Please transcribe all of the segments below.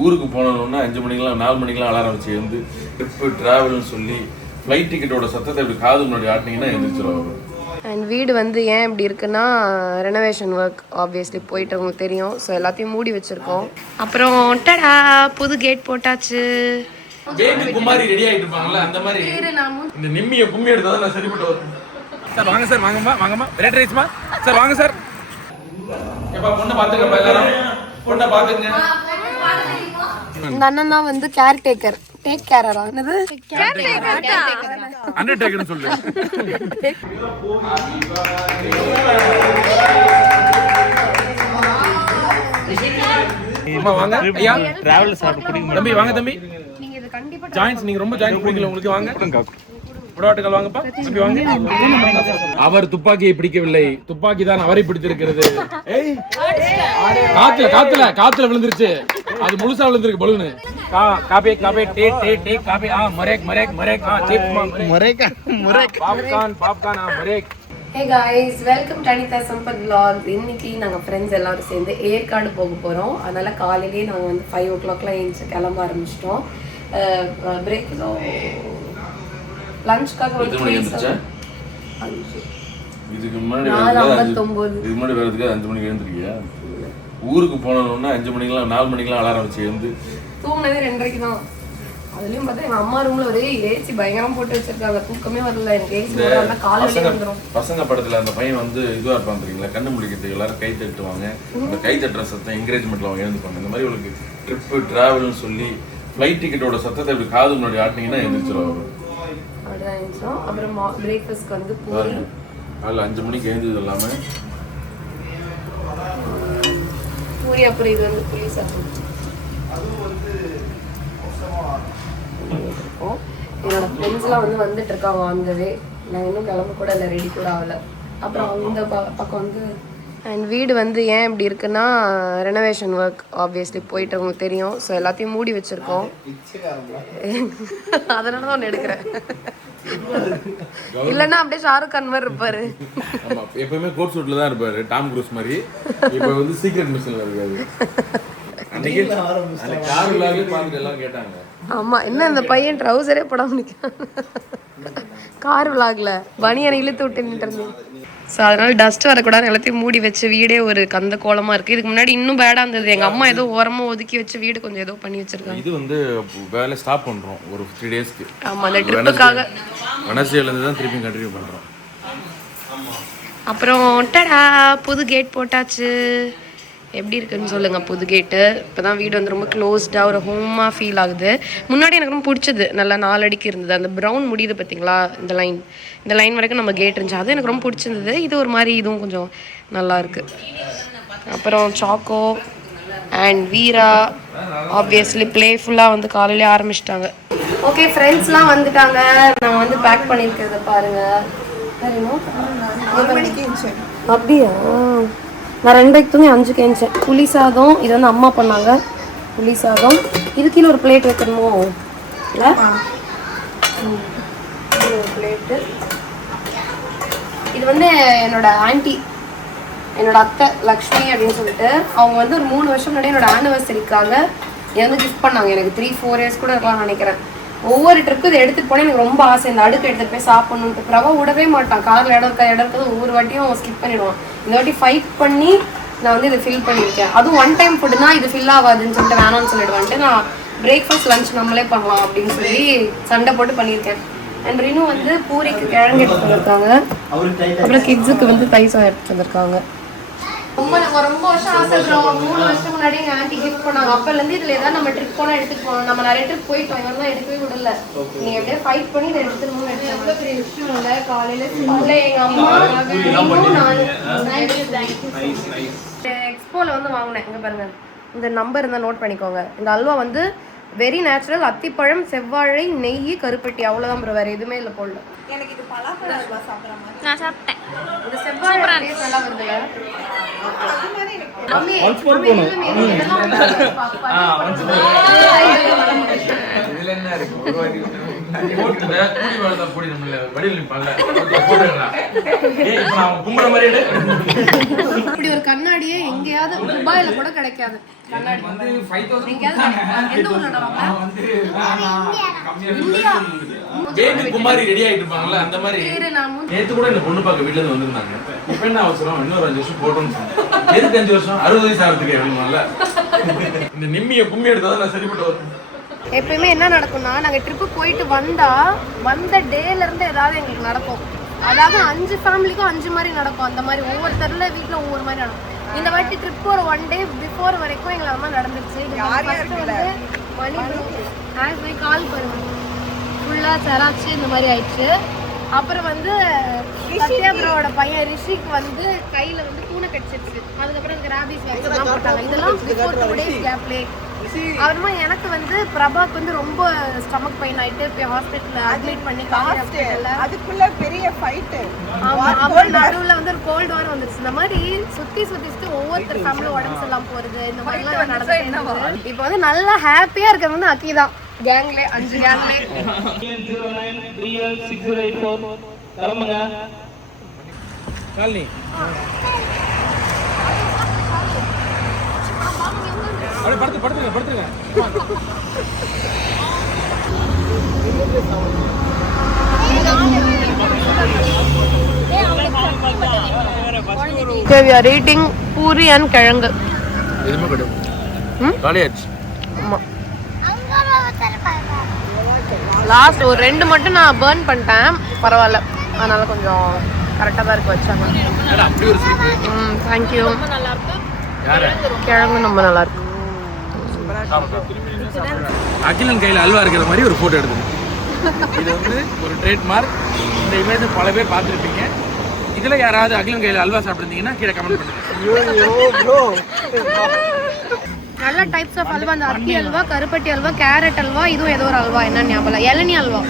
ஊருக்கு போனோம்னா 5 மணிக்கெல்லாம் 4 மணிக்கெல்லாம் அலாரம் வச்சு வந்து ட்ரிப்பு ட்ராவல்னு சொல்லி ஃப்ளைட் டிக்கெட்டோட சத்தத்தை இப்படி காது முன்னாடி ஆட்டினீங்கன்னா எழுந்திரிச்சிடும். அண்ட் வீடு வந்து ஏன் இப்படி இருக்குன்னா ரெனோவேஷன் ஒர்க் ஆப்வியஸ்லி போயிட்டு உங்களுக்கு தெரியும். ஸோ எல்லாத்தையும் மூடி வச்சுருக்கோம். அப்புறம் டடா புது கேட் போட்டாச்சு. குமாரி ரெடி ஆகிட்டு இருப்பாங்கல்ல அந்த மாதிரி இந்த நிம்மியை கும்மி எடுத்தா நான் சரிப்பட்டு வரேன். சார் வாங்க சார், வாங்கம்மா வாங்கம்மா, பிரெட் ரைஸ்மா சார், வாங்க சார். எப்பா பொண்ணை பார்த்துக்கப்பா, எல்லாரும் பொண்ணை பார்த்துங்க. இந்த அண்ணன் தான் வந்து கேர் டேக்கர். டேக் கேரரா என்னது? அண்டர்டேக்கர்னு சொல்லு. அம்மா வாங்க. ஐயா டிராவல் சாப்பிட குடிங்க. தம்பி வாங்க தம்பி. நீங்க இது கண்டிப்பா ஜாயின்ஸ், நீங்க ரொம்ப ஜாயின் குடிக்கல உங்களுக்கு. வாங்க புடவாட்டுகள் வாங்கப்பா. தம்பி வாங்க. அவர் துப்பாக்கியை பிடிக்கவில்லை, துப்பாக்கி தான் அவரை பிடித்திருக்கிறது. காத்துல விழுந்துருச்சு, அது முழுசா விழுந்திருக்கு பலூனு. காபே காபே டே டே டே காபே. மரேக் மரேக் மரேக். சேப் மரேக் மரேக். பாப்கார்ன் மரேக். Hey guys, welcome to Anita Sampath Vlogs. இன்னைக்கு நாங்க ஃப்ரெண்ட்ஸ் எல்லாரும் சேர்ந்து ஏற்காடு போக போறோம். அதனால காலையிலேயே நாங்க வந்து 5 o'clockலாம் எழுந்து கிளம்ப ஆரம்பிச்சிட்டோம். பிரேக் லஞ்ச்காக வந்து இதுக்கு முன்னாடி வரதுக்கு 5 மணிக்கு எழுந்திருக்கியா? ஊருக்கு போனோம்னா 5 மணிக்கெல்லாம் 4 மணிக்கெல்லாம் அலாரம் வச்சு எழுந்து தூங்கினதே 2:30 தான். அதுலயும் பார்த்தா எங்க அம்மா ரூம்ல ஒரே ஏசி பயங்கரம் போட்டு வச்சிருக்காங்க. தூக்கமே வரல எனக்கு. ஏசி போட்டா காலையில வந்துரும். பசங்க படத்துல அந்த பையன் வந்து இதுவா இருப்பான் தெரியுங்களா, கண்ணு முழிக்கிறதுக்கு எல்லாரும் கை தட்டுவாங்க. அந்த கை தட்டுற சத்தம் என்கரேஜ்மெண்ட்ல அவங்க எழுந்துப்பாங்க. இந்த மாதிரி உங்களுக்கு ட்ரிப்பு டிராவல்னு சொல்லி ஃப்ளைட் டிக்கெட்டோட சத்தத்தை இப்படி காது முன்னாடி ஆட்டினீங்கன்னா எழுந்திரிச்சிடும். அப்படிதான் எழுந்திரிச்சோம். அப்புறம் பிரேக்ஃபாஸ்ட்க்கு வந்து பூரி. காலைல 5 மணிக்கு எழுந்தது எல்லாமே பூரி. அப்புறம் இது வந்து புளி சாதம். என்னோட ஃப்ரெண்ட்ஸ்லாம் வந்து வந்துட்டு இருக்காங்க ஆன்தவே. நான் இன்னும் கிளம்ப கூட இல்லை, ரெடி கூட ஆகலை. அப்புறம் அந்த பக்கம் வந்து அண்ட் வீடு வந்து ஏன் இப்படி இருக்குன்னா ரெனோவேஷன் ஒர்க் ஆப்வியஸ்லி போயிட்டு உங்களுக்கு தெரியும். ஸோ எல்லாத்தையும் மூடி வச்சுருக்கோம். அதனால தான் ஒன்று எடுக்கிறேன். இல்லைன்னா அப்படியே ஷாருக் கான் மாதிரி இருப்பாரு. எப்பவுமே கோட் சூட்ல தான் இருப்பாரு, டாம் க்ரூஸ் மாதிரி. இப்போ வந்து சீக்ரெட் மிஷன்ல இருக்காரு. ஆமா, என்ன இந்த பையன் ட்ரௌசரே போடாம நிற்கிறான் கார் விளாக்ல. பனியனை இழுத்து விட்டு நின்று. ஸோ அதனால டஸ்ட் வரக்கூடாது, எல்லாத்தையும் மூடி வச்சு வீடே ஒரு கந்த கோலமா இருக்கு. இதுக்கு முன்னாடி இன்னும் பேடா இருந்தது. எங்க அம்மா ஏதோ ஓரமா ஒதுக்கி வச்சு வீடு கொஞ்சம் ஏதோ பண்ணி வச்சிருக்காங்க. இது வந்து வேலை ஸ்டாப் பண்றோம் ஒரு 3 டேஸ்க்கு. ஆமா, அந்த ட்ரிப்புக்காக வெனஸ்டேல இருந்து தான் திருப்பி கண்டினியூ பண்றோம். அப்புறம் டடா புது கேட் போட்டாச்சு. எப்படி இருக்குன்னு சொல்லுங்கள் புது கேட்டு. இப்போ தான் வீடு வந்து ரொம்ப க்ளோஸ்டாக ஒரு ஹோமாக ஃபீல் ஆகுது. முன்னாடி எனக்கு ரொம்ப பிடிச்சது, நல்லா 4 அடிக்கு இருந்தது. அந்த ப்ரௌன் முடியுது பார்த்தீங்களா, இந்த லைன் வரைக்கும் நம்ம கேட் இருந்துச்சு, அது எனக்கு ரொம்ப பிடிச்சிருந்தது. இது ஒரு மாதிரி இதுவும் கொஞ்சம் நல்லா இருக்குது. அப்புறம் சாக்கோ அண்ட் வீரா ஆப்வியஸ்லி ப்ளேஃபுல்லாக வந்து காலையிலே ஆரம்பிச்சிட்டாங்க. ஓகே, ஃப்ரெண்ட்ஸ்லாம் வந்துட்டாங்க. நான் வந்து பேக் பண்ணியிருக்கிறத பாருங்கள். அப்படியா? நான் 2:00 தூங்கி 5:00 எழுந்தேன். புளி சாதம் இது வந்து அம்மா பண்ணாங்க. புளி சாதம். இது கீழே ஒரு பிளேட் வைக்கணுமோ? இல்லை, ஒரு பிளேட்டு. இது வந்து என்னோட ஆன்டி, என்னோட அத்தை லக்ஷ்மி அப்படின்னு சொல்லிட்டு, அவங்க வந்து ஒரு 3 வருஷம் முன்னாடி என்னோட ஆனிவர்சரிக்காக வந்து கிஃப்ட் பண்ணாங்க. எனக்கு 3-4 இயர்ஸ் கூட இருக்கலாம்னு நினைக்கிறேன். ஒவ்வொரு ட்ரிப்பு இதை எடுத்துகிட்டு போனால் எனக்கு ரொம்ப ஆசை, இந்த அடுக்கு எடுத்துகிட்டு போய் சாப்பிட்ணுன்ட்டு. பிரபா விடவே மாட்டான். காரில் இடம் இருக்கிறது ஒவ்வொரு வாட்டியும் ஸ்கிப் பண்ணிடுவான். இந்த வாட்டி ஃபைட் பண்ணி நான் வந்து இதை ஃபில் பண்ணியிருக்கேன். அதுவும் 1 டைம் ஃபுட்டுனா இது ஃபில் ஆகாதுன்னு சொல்லிட்டு வேணான்னு சொல்லிடுவான்ட்டு நான் பிரேக்ஃபாஸ்ட் லஞ்ச் நம்மளே பண்ணலாம் அப்படின்னு சொல்லி சண்டை போட்டு பண்ணியிருக்கேன். அண்ட் ரினு வந்து பூரிக்கு கிழங்கு எடுத்து வந்திருக்காங்க. அப்புறம் கிட்ஸுக்கு வந்து தைசம் எடுத்து வந்திருக்காங்க. ரொம்ப வருஷம் ஆசை. 3 வருஷம் முன்னாடி எங்கள் ஆண்டி கிஃப்ட் பண்ணாங்க. அப்போலேருந்து இதில் ஏதாவது நம்ம ட்ரிப் போனால் எடுத்துட்டு போகணும். நம்ம நிறைய ட்ரிப் போயிட்டோம், இவங்க தான் எடுக்கவே விடல. நீங்கள் எப்படியே ஃபைட் பண்ணி இதை எடுத்துருவோம். எவ்வளோ பெரிய விஷயம் இல்லை. காலையில் எங்கள் அம்மா எக்ஸ்போவில் வந்து வாங்கினேன். இங்கே பாருங்க, இந்த நம்பர் இருந்தால் நோட் பண்ணிக்கோங்க. இந்த அல்வா வந்து வெரி நேச்சுரல். அத்திப்பழம், செவ்வாழை, நெய், கருப்பட்டி, அவ்வளோதான் ப்ரோ. வேறு எதுவுமே இல்லை போடல. எனக்கு இது பலாப்பழம் அல்வா சாப்பிட்ற மாதிரி நான் சாப்பிட்டேன். இந்த செவ்வாழை நல்லா வருதுல்ல. போட்டுல கூடி வாழ்ந்தா கூடி நம்மள வடிவில் நிப்பான்ல போட்டுடா. ஏய் இப்ப நான் கும்பற மாதிரி இப்படி ஒரு கண்ணாடியே எங்கேயாவது துபாயில கூட கிடைக்காது. கண்ணாடி வந்து 5000 எந்த ஊர்ல நடக்கும்? வந்து இந்தியா. பேபி குமாரி ரெடி ஆயிட்டு இருப்பாங்கல அந்த மாதிரி. நேத்து கூட இந்த பொண்ணு பார்க்க வீட்ல இருந்து வந்திருந்தாங்க. இப்போ என்ன அவசரம் இன்னொரு 5 வருஷம் போட்டோம்னு சொன்னாங்க. எதுக்கு 5 வருஷம் 60 வயசு ஆகிறதுக்கு அப்படினால இந்த நிம்மியை கும்மி எடுத்தா நான் சரிப்பட்டு வரும். எப்பயுமே என்ன நடக்கும்னா நாங்க ட்ரிப்பு போயிட்டு வந்த டேல இருந்து ஏதாவது எங்களுக்கு நடக்கும். அதாவது 5 ஃபேமிலிக்கும் 5 மாதிரி நடக்கும். அந்த மாதிரி ஒவ்வொருத்தர்ல வீட்டுல ஒவ்வொரு மாதிரி நடக்கும். இந்த வாட்டி ட்ரிப் ஒரு 1 டே பிஃபோர் வரைக்கும் எங்களை அம்மா நடந்துருச்சு. வந்து கால் பண்ணுவோம் ஃபுல்லா சராச்சு இந்த மாதிரி ஆயிடுச்சு. அப்புறம் வந்து சத்யாபுரோட பையன் ரிஷிக்கு வந்து கையில வந்து பூனை கடிச்சிருச்சு. அதுக்கப்புறம் எனக்கு ராபிஸ் வேக்சின் போட்டாங்க. இதெல்லாம் பிஃபோர் 2 டேஸ் கேப்லே. அப்புறமா எனக்கு வந்து பிரபாக்கு வந்து ரொம்ப ஸ்டமக் பெயின் ஆயிட்டு போய் ஹாஸ்பிட்டல்ல அட்மிட் பண்ணி அதுக்குள்ள பெரிய ஃபைட். அப்புறம் நடுவுல வந்து ஒரு கோல்டு வார் வந்துருச்சு. இந்த மாதிரி சுத்தி ஒவ்வொருத்தர் ஃபேமிலி உடம்பு எல்லாம் போறது இந்த மாதிரி எல்லாம் நடந்துச்சு. இப்போ வந்து நல்லா ஹாப்பியா இருக்கிறது வந்து அக்கி தான். கேங்லே 5 கேங்லே 09384684 கிளம்புங்க. காலனி அட படுத்துங்க Okay, we are eating puri and கிழங்கு. எதுமே கிடையாது. காலியாச்சு. ஆமா. லாஸ்ட் ஒரு 2 மட்டும் நான் பர்ன் பண்ணிட்டேன். பரவாயில்ல. அதனால கொஞ்சம் கரெக்டா தான் இருக்கு வச்சாங்க. அட அப்படி ஒரு சீப்பு. Thank you. ரொம்ப நல்லா இருக்கு. யாரே? கிழங்கு ரொம்ப நல்லா இருக்கு. அகிலன் கையில அல்வா இருக்கிற மாதிரி ஒரு போட்டோ எடுத்துங்க. இது வந்து ஒரு ட்ரேட்மார்க். இந்த இமேஜ் பல பேர் பார்த்துருப்பீங்க. இதுல யாராவது அகிலன் கையில அல்வா சாப்பிட்டுருந்தீங்கன்னா கீழே கமெண்ட் பண்ணுங்க. நல்ல டைப்ஸ் ஆஃப் அல்வா. அந்த அத்தி அல்வா, கருப்பட்டி அல்வா, கேரட் அல்வா, இதுவும் ஏதோ ஒரு அல்வா என்ன ஞாபகம் இளநீ அல்வா.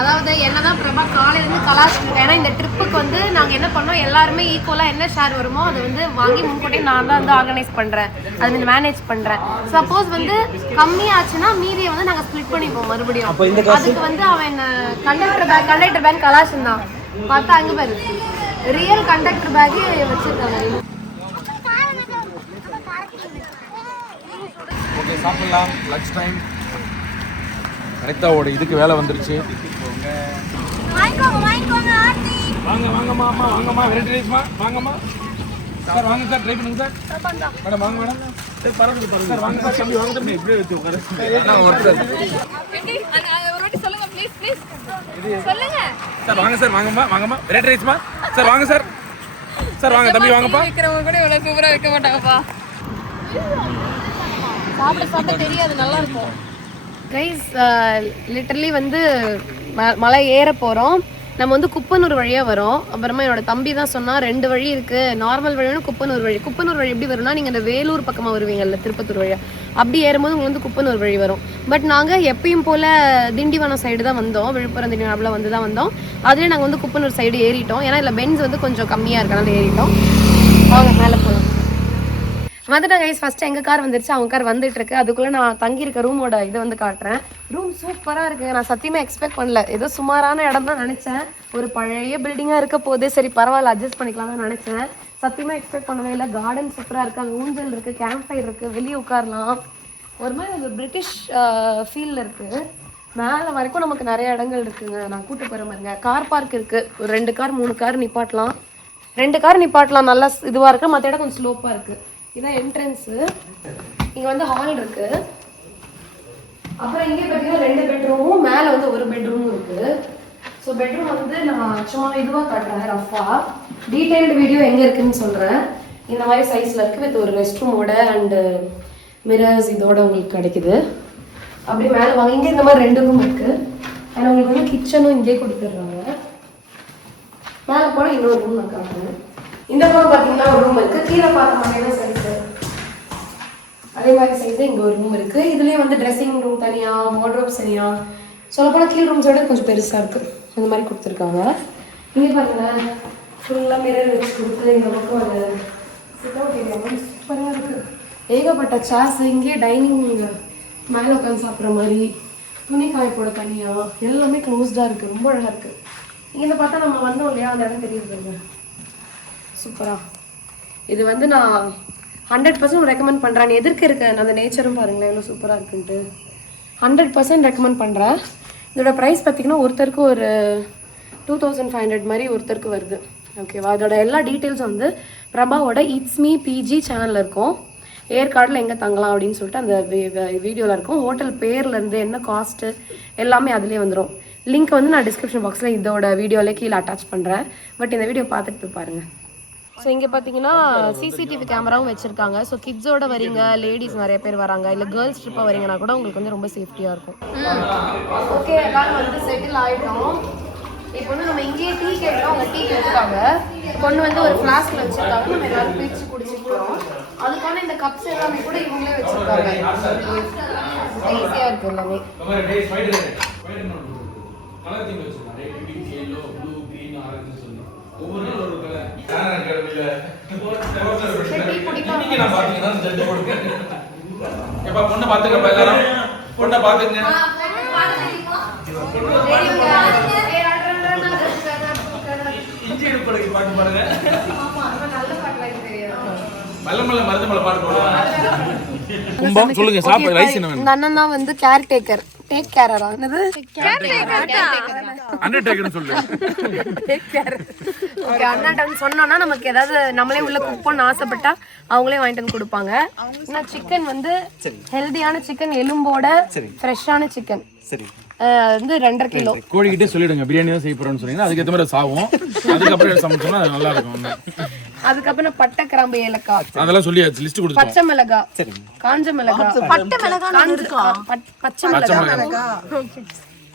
அதாவது என்னதான் பிரபா காலையில இருந்து கலாச்சிருக்கேன். ஏன்னா இந்த ட்ரிப்புக்கு வந்து நாங்க என்ன பண்ணோம், எல்லாருமே ஈக்குவலா என்ன ஷேர் வருமோ அதை வந்து வாங்கி முன்கூட்டியே நான் தான் வந்து ஆர்கனைஸ் பண்றேன், அது வந்து மேனேஜ் பண்றேன். சப்போஸ் வந்து கம்மியாச்சுன்னா மீதியை வந்து நாங்க ஸ்பிளிட் பண்ணிப்போம் மறுபடியும். அதுக்கு வந்து அவன் கண்டக்டர் பேக் கலாச்சிருந்தான் தான் பார்த்தா அங்க பாரு ரியல் கண்டக்டர் பேக்கே வச்சிருக்காங்க. ஓகே சாப்பிடலாம். Lunch time. அனிதாவோட இதுக்கு வேலை வந்துருச்சு. வாங்கம்மா அம்மா வாங்கம்மா வெரைட்டி ரைஸ்மா வாங்கம்மா சார். வாங்க சார் ட்ரை பண்ணுங்க சார். மேடம் வாங்க மேடம். சரி பரவாயில்ல சார் வாங்க சார். தம்பி வாங்க தம்பி இப்படியே வச்சு உட்காரு. சொல்லுங்க ப்ளீஸ் சொல்லுங்க சார். வாங்க சார் வாங்கம்மா வெரைட்டி ரைஸ்மா சார். வாங்க சார். சார் வாங்க தம்பி வாங்கப்பா. விக்கிறவங்க கூட இவ்வளவு சூப்பரா வைக்க மாட்டாங்கப்பா. சாப்பிட தெரியாது, நல்லா இருக்கும். கைஸ் லிட்டரலி வந்து மலை ஏற போகிறோம். நம்ம வந்து குப்பனூர் வழியாக வரோம். அப்புறமா என்னோட தம்பி தான் சொன்னால் 2 வழி இருக்குது. நார்மல் வழியும் குப்பனூர் வழி எப்படி வரும்னா நீங்கள் இந்த வேலூர் பக்கமாக வருவீங்கல்ல திருப்பத்தூர் வழியாக, அப்படி ஏறும்போது உங்களுக்கு வந்து குப்பனூர் வழி வரும். பட் நாங்கள் எப்பயும் போல் திண்டிவனம் சைடு தான் வந்தோம். விழுப்புரம் திண்டிவனம் வந்து தான் வந்தோம். அதுலேயே நாங்கள் வந்து குப்பனூர் சைடு ஏறிட்டோம். ஏன்னா இல்லை பென்ஸ் வந்து கொஞ்சம் கம்மியாக இருக்கனால ஏறிட்டோம். அவங்க மேலே போகலாம். வந்துட்டேன் கைஸ். ஃபஸ்ட்டு எங்கள் கார் வந்துருச்சு, அவங்க கார் வந்துட்டு இருக்கு. அதுக்குள்ளே நான் தங்கியிருக்க ரூமோட இதை வந்து காட்டுறேன். ரூம் சூப்பராக இருக்குது. நான் சத்தியமாக எக்ஸ்பெக்ட் பண்ணல. ஏதோ சுமாரான இடம் தான் நினச்சேன். ஒரு பழைய பில்டிங்காக இருக்க போது சரி பரவாயில்ல அட்ஜஸ்ட் பண்ணிக்கலாம் தான் நினச்சேன். சத்தியமாக எக்ஸ்பெக்ட் பண்ணவே இல்லை. கார்டன் சூப்பராக இருக்குது. அங்கே ஊஞ்சல் இருக்குது, கேம்ப் ஃபயர் இருக்குது, வெளியே உட்காரலாம். ஒரு மாதிரி ஒரு பிரிட்டிஷ் ஃபீலில் இருக்குது. மேலே வரைக்கும் நமக்கு நிறைய இடங்கள் இருக்குங்க. நான் கூட்டு போகிற மாதிரிங்க. கார் பார்க் இருக்குது. ஒரு 2 கார் 3 கார் நிப்பாட்டலாம். 2 கார் நிப்பாட்டலாம். நல்லா இதுவாக இருக்குது. மற்ற இடம் கொஞ்சம் ஸ்லோப்பாக இருக்குது. இதான் என்ட்ரன்ஸு. இங்கே வந்து ஹால் இருக்கு. அப்புறம் இங்கே பார்த்தீங்கன்னா 2 பெட்ரூமும் மேலே வந்து ஒரு பெட்ரூமும் இருக்கு. ஸோ பெட்ரூம் வந்து நான் சும்மா இதுவாக காட்டுறேன் ரஃபாக. டீட்டெயில்டு வீடியோ எங்கே இருக்குன்னு சொல்கிறேன். இந்த மாதிரி சைஸில் இருக்குது வித் ஒரு ரெஸ்ட் ரூமோட அண்டு மிரர்ஸ் இதோட உங்களுக்கு கிடைக்குது. அப்படி மேலே வாங்க. இங்கே இந்த மாதிரி 2 ரூம் இருக்குது. அண்ட் உங்களுக்கு வந்து கிச்சனும் இங்கே கொடுத்துட்றாங்க. மேலே போனால் இன்னொரு ரூம் நான் காட்டுறேன். இந்த பக்கம் பார்த்தீங்கன்னா ஒரு ரூம் இருக்குது. கீழே பார்த்த மாதிரியான சைஸு அதே மாதிரி சைஸு இங்கே ஒரு ரூம் இருக்குது. இதுலேயும் வந்து ட்ரெஸ்ஸிங் ரூம் தனியாக, வார்ட்ரோப் தனியாக. சொல்லப்போனால் கீழ் ரூம்ஸோட கொஞ்சம் பெருசாக இருக்குது. இந்த மாதிரி கொடுத்துருக்காங்க. இங்கே பார்த்தீங்கன்னா ஃபுல்லாக மிரர் வச்சு கொடுத்து இந்த பக்கம் ஒரு சிட் அவுட் ஏரியா மாதிரி சூப்பராக இருக்குது. ஏகப்பட்ட சேர்ஸ். இங்கே டைனிங் மேலே உட்காந்து சாப்பிட்ற மாதிரி துணி காய போட தனியா எல்லாமே க்ளோஸ்டாக இருக்குது, ரொம்ப அழகாக இருக்குது. இங்கே பார்த்தா நம்ம வந்தோம் இல்லையா, அந்த இடம் தெரியுது. சூப்பரா. இது வந்து நான் 100% ரெக்கமெண்ட் பண்ணுறேன். எதிர்க்க இருக்க அந்த நேச்சரும் பாருங்களேன் எவ்வளோ சூப்பராக இருக்குன்ட்டு. 100% ரெக்கமெண்ட் பண்ணுறேன். இதோட ப்ரைஸ் பார்த்தீங்கன்னா ஒருத்தருக்கு ஒரு 2500 மாதிரி ஒருத்தருக்கு வருது. ஓகேவா? அதோட எல்லா டீட்டெயில்ஸும் வந்து பிரபாவோட இட்ஸ் மீ பிஜி சேனலில் இருக்கும். ஏற்காடில் எங்கே தங்கலாம் அப்படின்னு சொல்லிட்டு அந்த வீடியோவில் இருக்கும். ஹோட்டல் பேர்லேருந்து என்ன காஸ்ட்டு எல்லாமே அதுலேயே வந்துடும். லிங்க் வந்து நான் டிஸ்கிரிப்ஷன் பாக்ஸில் இதோட வீடியோவில் கீழே அட்டாச் பண்ணுறேன். பட் இந்த வீடியோ பார்த்துட்டு போய் பாருங்கள். ஸோ இங்கே பார்த்தீங்கன்னா சிசிடிவி கேமராவும் வச்சுருக்காங்க. ஸோ கிட்ஸோட வரீங்க, லேடிஸ் நிறைய பேர் வராங்க, இல்லை கேர்ள்ஸ் ட்ரிப்பாக வரீங்கன்னா கூட உங்களுக்கு வந்து ரொம்ப சேஃப்டியாக இருக்கும். ஓகே, எல்லாரும் வந்து செட்டில் ஆகிட்டோம். இப்போ வந்து நம்ம இங்கேயே டீ கேட்டோம், அவங்க டீ கேட்டுருக்காங்க. கொண்டு வந்து ஒரு ஃப்ளாஸ்கில் வச்சுருக்காங்க. நம்ம எல்லாரும் பிரித்து குடிச்சிருக்கோம். அதுக்கான இந்த கப்ஸ் எல்லாமே கூட இவங்களே வச்சுருக்காங்க. ஈஸியாக இருக்குது எல்லாமே. பொண்ணை பாத்துக்கப்ப எல்லாரும் பொண்ணை பாத்துங்க. இஞ்சி எடுப்படைக்கு பாட்டு பாருங்க. மல்லமல்ல மருதமலை பாட்டு போடுவாங்க. சொல்லுங்க, சாப்பிட ரைஸ் என்ன வேணும்? இந்த அண்ணன் தான் வந்து கேர் டேக்கர். டேக் கேரரா? என்னது? அண்டர்டேக்கர்னு சொல்றேன். Take care. ஓகே, அண்ணாட்ட வந்து சொன்னோம்னா நமக்கு ஏதாவது நம்மளே உள்ள குக் பண்ண ஆசைப்பட்டா அவங்களே வாங்கிட்டு வந்து கொடுப்பாங்க. ஏன்னா சிக்கன் வந்து ஹெல்தியான சிக்கன், எலும்போட ஃப்ரெஷ்ஷான சிக்கன். சரி, வந்து 2.5 கிலோ. கோழிக்கிட்டே சொல்லிடுங்க பிரியாணி தான் செய்ய போறோம்னு சொன்னீங்கன்னா அதுக்கேற்ற மாதிரி சாவும். அதுக்கப்புறம் சமைச்சோம்னா அது நல்லா இருக்கும். அதுக்கப்புறம் பட்டை, கிராம்பு, ஏலக்காய் அதெல்லாம் சொல்லியாச்சு, லிஸ்ட் கொடுத்து. பச்சை மிளகாய், காஞ்ச மிளகாய், பட்டை மிளகாய், பச்சை மிளகாய்,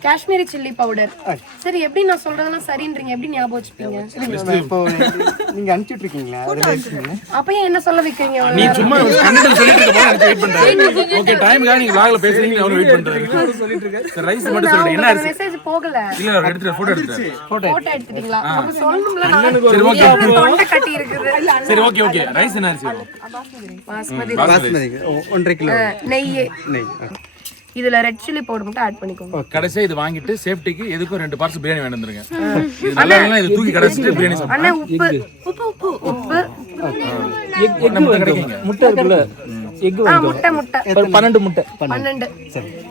காஷ்மீரி சில்லி பவுடர். சரி, எப்படி நான் சொல்றதெல்லாம் சரின்றீங்க, எப்படி ஞாபகம் வச்சுப்பீங்க? இப்போ நீங்க அனுப்பிட்டு இருக்கீங்களா? அப்ப ஏன் என்ன சொல்ல வைக்கிறீங்க? நீ சும்மா கண்டென்ட் சொல்லிட்டு இருக்க போற, வெயிட் பண்றேன். ஓகே, டைம்காக நீங்க vlogல பேசுறீங்க, அவரு வெயிட் பண்றாரு. சொல்லிட்டு இருக்க ரைஸ் மட்டும் சொல்லுங்க. என்ன அரிசி? மெசேஜ் போகல. இல்ல, எடுத்து போட்டோ எடுத்து. போட்டோ எடுத்துட்டீங்களா? அப்ப சொல்லணும்ல. சரி, ஓகே. தொண்டை கட்டி இருக்குது. சரி, ஓகே ஓகே. ரைஸ் என்ன அரிசி? பாஸ்மதி. 1.5 கிலோ நெய். இதுல ரெட் சில்லி பவுடர் மட்டும் ஆட் பண்ணிக்கோங்க. கடைசியா இது வாங்கிட்டு சேஃப்டிக்கு எதுக்கும் 2 பார்சல் பிரியாணி வேணும்ன்றீங்க. இது நல்லா இல்லனா இது தூக்கி கடைசிட்டு பிரியாணி சாப்பிடுங்க. அண்ணா உப்பு எக் கிடைக்குங்க. முட்டை இருக்குல, எக் முட்டை 12 முட்டை. 12.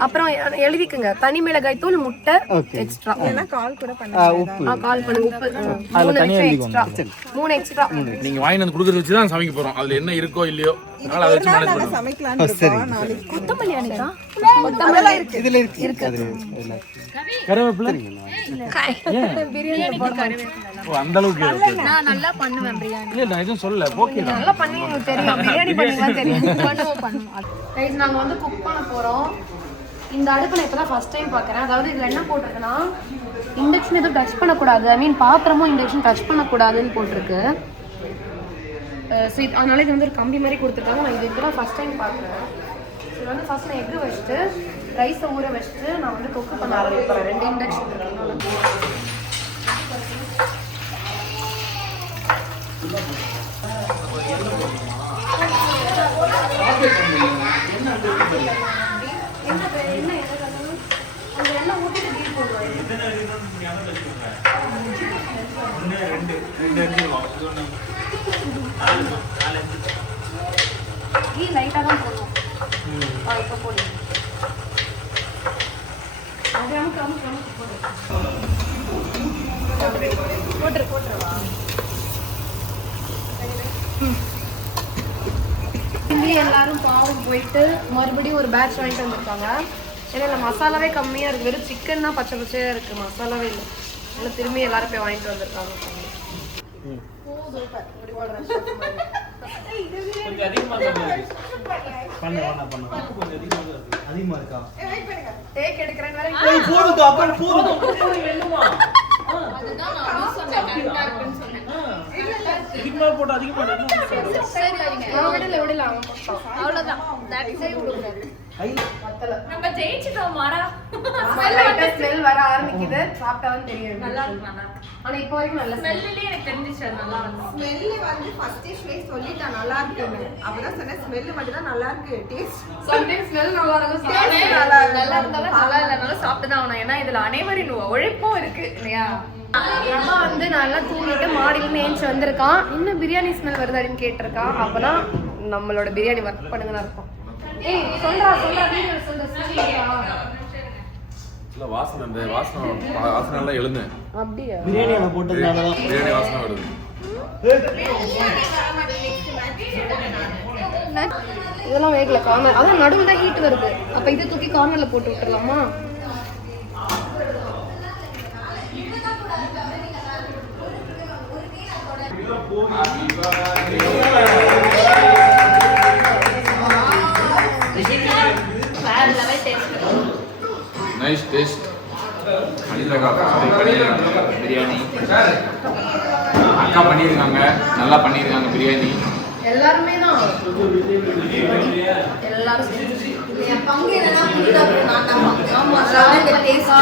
அப்புறம் எழுதிக்கங்க, தனி மிளகாய் தூள், முட்டை எக்ஸ்ட்ரா. கால் கூட பண்ண உப்பு கால் பண்ணு. உப்பு 3 எக்ஸ்ட்ரா. நீங்க வாங்கி வந்து குடுக்கறது வச்சு தான் சமைக்க போறோம். அதுல என்ன இருக்கோ இல்லையோ அதனால அதை வச்சு மேனேஜ் பண்ணுங்க. சமைக்கலாம்னு இருக்கோம். நாளைக்கு கொத்தமல்லி அணிக்கா? கொத்தமல்லி இருக்கு. இதுல இருக்கு. கருவேப்பிலை பிரியாணி கருவேப்பிலை. ஓ, அந்த அளவுக்கு இருக்கு. நான் நல்லா பண்ணுவேன் பிரியாணி. இல்ல, நான் எதுவும் சொல்லல. ஓகே தான். நல்லா பண்ணுவீங்க தெரியும். பிரியாணி பண்ணுவீங்க தெரியும். பண்ணுவோம். ரைட், நாங்க வந்து குக் பண்ண போறோம். இந்த அடுப்பு நான் இப்பதான் ஃபர்ஸ்ட் டைம் பார்க்கறேன். அதாவது இதுல என்ன போட்டிருக்குன்னா, இண்டக்ஷன் எதுவும் டச் பண்ணக்கூடாது. ஐ மீன் பாத்திரமும் இண்டக்ஷன் டச் பண்ணக்கூடாதுன்னு போட்டிருக்கு. அதனால இது வந்து ஒரு கம்பி மாதிரி கொடுத்துருக்காங்க. நான் இது இப்பதான் ஃபர்ஸ்ட் டைம் பார்க்குறேன். இது வந்து ஃபர்ஸ்ட் நான் எக்கு வச்சுட்டு ரைஸை ஊற வச்சுட்டு நான் வந்து குக் பண்ண ஆரம்பிப்பேன். 2 இண்டக்ஷன் இருக்கிறதுனால. லைட்டா தான் போடணும். இப்போ போடுங்க. அது போட்டுருவா. இங்கேயே எல்லாரும் பாவம் போயிட்டு மறுபடியும் ஒரு பேட்ச் வாங்கிட்டு வந்திருக்காங்க. ஏன்னா இல்லை, மசாலாவே கம்மியாக இருக்குது. வெறும் சிக்கன் தான் பச்சை பச்சையாக இருக்குது, மசாலாவே இல்லை. அதனால் திரும்பி எல்லாரும் போய் வாங்கிட்டு வந்திருக்காங்க. அதிகமா இருக்கா? டேக் எடுக்கிறேன் வேற. அதுதான் நான் சொன்னேன். கரெக்ட்டா இருக்குன்னு சொன்னேன். அதிகமா போட்டு அதிகமா விடல அவன் போட்டான். அவ்வளவுதான். தட் சைடு கொடுங்க. பத்தல. நம்ம ஜெயிச்சிட்டோம் மாறா. ஸ்மெல் வர ஆரம்பிக்குது. சாப்பிட்டாலும் தெரியும். நல்லா இருக்கு நல்லா இருக்கு. ஆனா இப்போ வரைக்கும் நல்ல ஸ்மெல்லிலே எனக்கு தெரிஞ்சிச்சு நல்லா இருக்கு. ஸ்மெல் வந்து ஃபர்ஸ்ட் ஸ்மெல் சொல்லிட்டா நல்லா இருக்குன்னு. அப்பதான் சொன்ன ஸ்மெல் மட்டும் தான் நல்லா இருக்கு. டேஸ்ட் சம்டைம்ஸ் ஸ்மெல் நல்லா இருக்கும். டேஸ்ட் நல்லா இருந்தாலும் நல்லா இல்லனாலும் சாப்பிட்டு தான் ஆகணும். ஏன்னா இதுல அனைவரின் உழைப்பும் இருக்கு இல்லையா? அம்மா வந்து நல்லா தூங்கிட்டு மாடியில ஏஞ்சி வந்திருக்கான். இன்னும் பிரியாணி ஸ்மெல் வருது அப்படின்னு கேட்டிருக்கான். அப்பதான் நம்மளோட பிரியாணி ஒர்க் பண்ணுங்கன்னு இருக்கும். ஏய் சொல்றா வீடியோ சொல்றா. இல்ல வாசனை அந்த வாசனை எல்லாம் எழுந்தேன். அப்படியே பிரியாணியில போட்டதுனால தான் பிரியாணி வாசனை வருது. இதெல்லாம் வேகல கார்னர். அதான் நடுவுல தான் ஹீட் வருது. அப்ப இதை தூக்கி கார்னர்ல போட்டு விட்டுறலாமா? வேற level taste. Nice taste. Biryani அக்கா பண்ணியிருக்காங்க, நல்லா பண்ணியிருக்காங்க பிரியாணி. எல்லாருமே தான் எல்லாரும் என் பங்கு என்னன்னா புதினா நான் தான் பங்கு. ஆமா அதாவது இந்த டேஸ்ட்